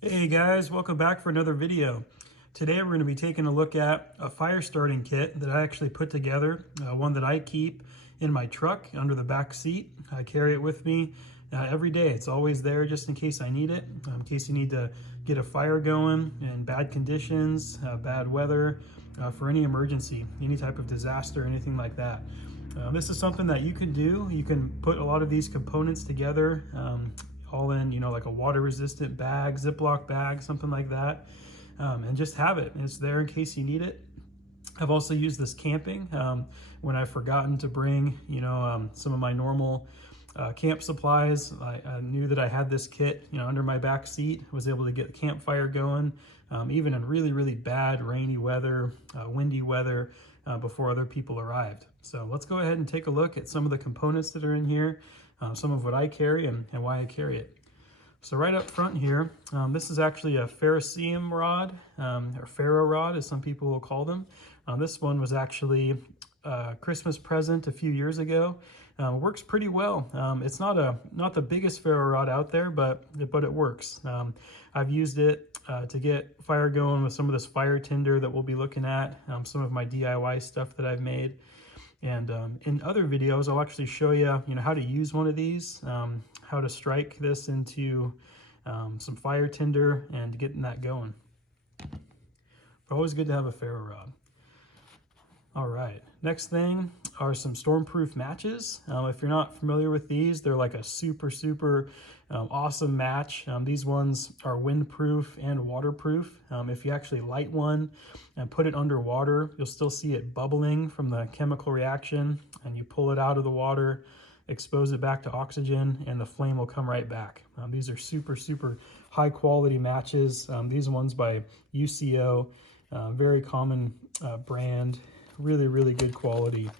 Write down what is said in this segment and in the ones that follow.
Hey guys, welcome back for another video. Today we're going to be taking a look at a fire starting kit that I actually put together, one that I keep in my truck under the back seat. I carry it with me every day. It's always there just in case I need it, in case you need to get a fire going in bad conditions, bad weather, for any emergency, any type of disaster, anything like that. This is something that you can do. You can put a lot of these components together, all in, like a water resistant bag, Ziploc bag, something like that, and just have it. It's there in case you need it. I've also used this camping when I've forgotten to bring, some of my normal camp supplies. I knew that I had this kit, under my back seat. Was able to get the campfire going, even in really, really bad rainy weather, windy weather, before other people arrived. So let's go ahead and take a look at some of the components that are in here, some of what I carry and why I carry it. So right up front here, this is actually a ferrocerium rod, or ferro rod as some people will call them. This one was actually a Christmas present a few years ago. Works pretty well. It's not the biggest ferro rod out there, but it works. I've used it to get fire going with some of this fire tinder that we'll be looking at, some of my DIY stuff that I've made. And in other videos, I'll actually show you, how to use one of these, how to strike this into some fire tinder and getting that going. Always good to have a ferro rod. All right, next thing are some stormproof matches. If you're not familiar with these, they're like a super awesome match. These ones are windproof and waterproof. If you actually light one and put it underwater, you'll still see it bubbling from the chemical reaction, and you pull it out of the water, expose it back to oxygen, and the flame will come right back. These are super high quality matches. These ones by UCO, very common brand. Really good quality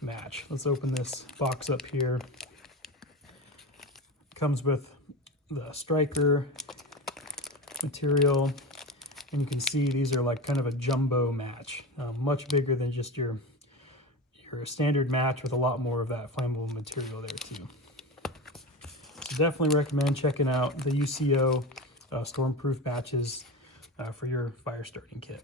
match. Let's open this box up here. Comes with the striker material, and you can see these are like kind of a jumbo match, much bigger than just your standard match, with a lot more of that flammable material there too. So definitely recommend checking out the UCO stormproof matches for your fire starting kit.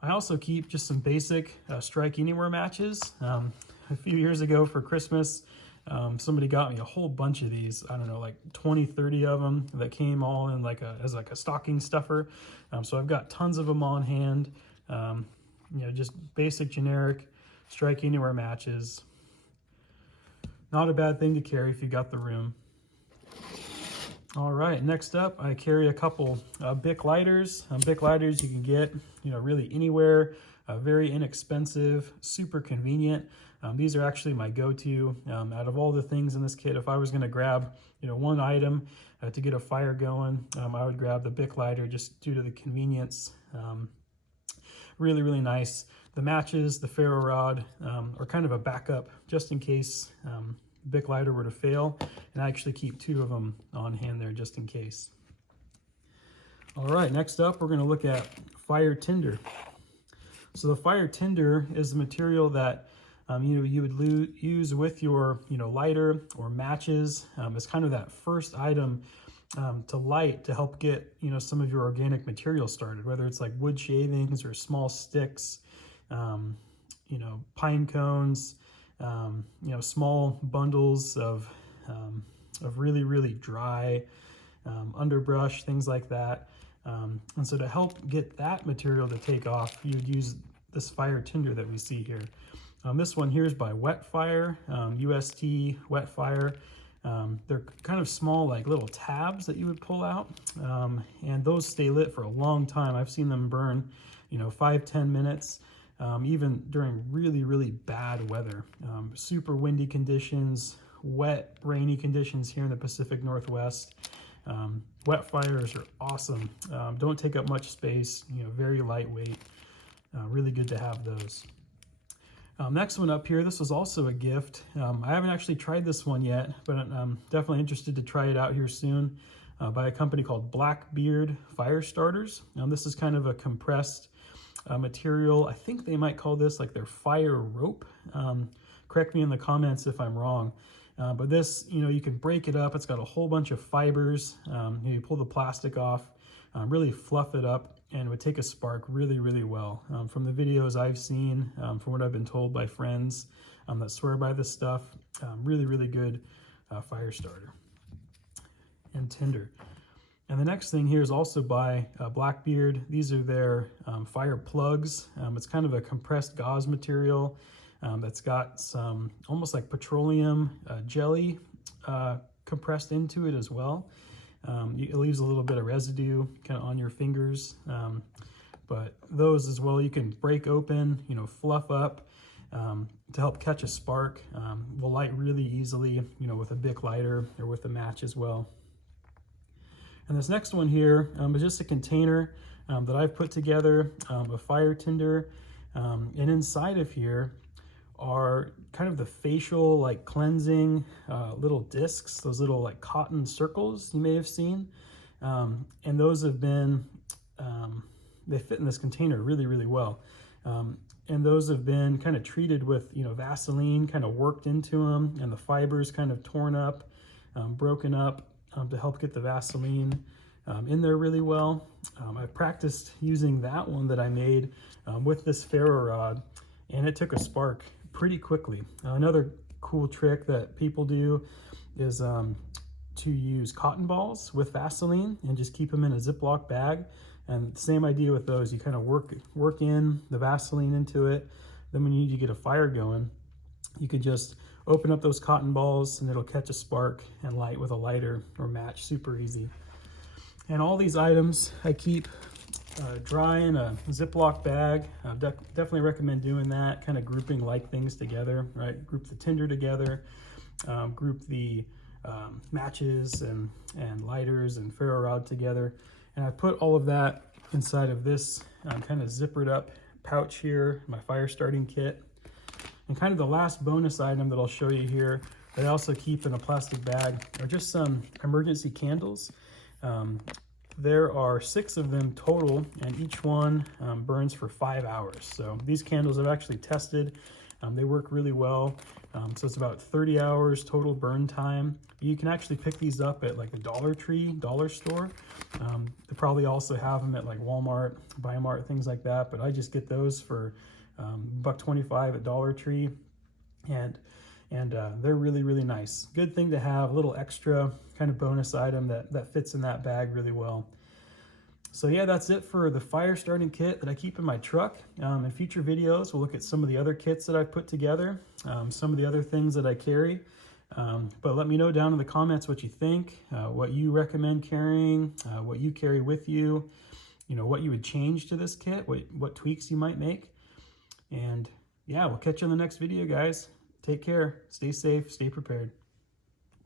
I also keep just some basic strike anywhere matches. A few years ago for Christmas, somebody got me a whole bunch of these. I don't know, like 20, 30 of them that came all in as a stocking stuffer. So I've got tons of them on hand. Just basic generic strike anywhere matches. Not a bad thing to carry if you got the room. All right, next up, I carry a couple Bic lighters. Bic lighters you can get, really anywhere. Very inexpensive, super convenient. These are actually my go-to. Out of all the things in this kit, if I was going to grab, one item to get a fire going, I would grab the Bic lighter just due to the convenience. Really nice. The matches, the ferro rod, are kind of a backup just in case Bic lighter were to fail, and I actually keep two of them on hand there just in case. All right, next up we're going to look at fire tinder. So the fire tinder is the material that you would use with your lighter or matches. It's kind of that first item to light to help get some of your organic material started, whether it's like wood shavings or small sticks, pine cones, small bundles of really dry underbrush, things like that. And so to help get that material to take off, you'd use this fire tinder that we see here. This one here is by Wet Fire, UST Wet Fire. They're kind of small, like little tabs that you would pull out, and those stay lit for a long time. I've seen them burn, 5-10 minutes. Even during really bad weather, super windy conditions, wet, rainy conditions here in the Pacific Northwest. Wet fires are awesome. Don't take up much space, very lightweight, really good to have those. Next one up here, this was also a gift. I haven't actually tried this one yet, but I'm definitely interested to try it out here soon, by a company called Blackbeard Fire Starters. This is kind of a compressed material. I think they might call this like their fire rope. Correct me in the comments if I'm wrong. But this, you can break it up. It's got a whole bunch of fibers. You pull the plastic off, really fluff it up, and it would take a spark really, really well. From the videos I've seen, from what I've been told by friends that swear by this stuff, really, really good fire starter and tinder. And the next thing here is also by Blackbeard. These are their fire plugs. It's kind of a compressed gauze material that's got some almost like petroleum jelly compressed into it as well. It leaves a little bit of residue kind of on your fingers, but those as well you can break open, fluff up to help catch a spark. Will light really easily, with a Bic lighter or with a match as well. And this next one here is just a container that I've put together, a fire tinder, and inside of here are kind of the facial like cleansing little discs, those little like cotton circles you may have seen, and those have been they fit in this container really, really well, and those have been kind of treated with Vaseline kind of worked into them, and the fibers kind of torn up, broken up, to help get the Vaseline in there really well. I've practiced using that one that I made with this ferro rod, and it took a spark pretty quickly. Another cool trick that people do is to use cotton balls with Vaseline and just keep them in a Ziploc bag. And same idea with those. You kind of work in the Vaseline into it. Then when you need to get a fire going, you can just open up those cotton balls and it'll catch a spark and light with a lighter or match super easy. And all these items I keep dry in a Ziploc bag. I definitely recommend doing that, kind of grouping like things together, right? Group the tinder together, group the matches and lighters and ferro rod together. And I put all of that inside of this kind of zippered up pouch here, my fire starting kit. And kind of the last bonus item that I'll show you here that I also keep in a plastic bag are just some emergency candles. There are 6 of them total, and each one burns for 5 hours. So these candles I've actually tested. They work really well. So it's about 30 hours total burn time. You can actually pick these up at like the Dollar Tree, dollar store. They probably also have them at like Walmart, Bi-Mart, things like that. But I just get those for $1.25 at Dollar Tree, and they're really, really nice. Good thing to have, a little extra kind of bonus item that fits in that bag really well. So yeah, that's it for the fire starting kit that I keep in my truck. In future videos, we'll look at some of the other kits that I've put together, some of the other things that I carry. But let me know down in the comments what you think, what you recommend carrying, what you carry with you, what you would change to this kit, what tweaks you might make. And yeah, we'll catch you in the next video, guys. Take care, stay safe, stay prepared.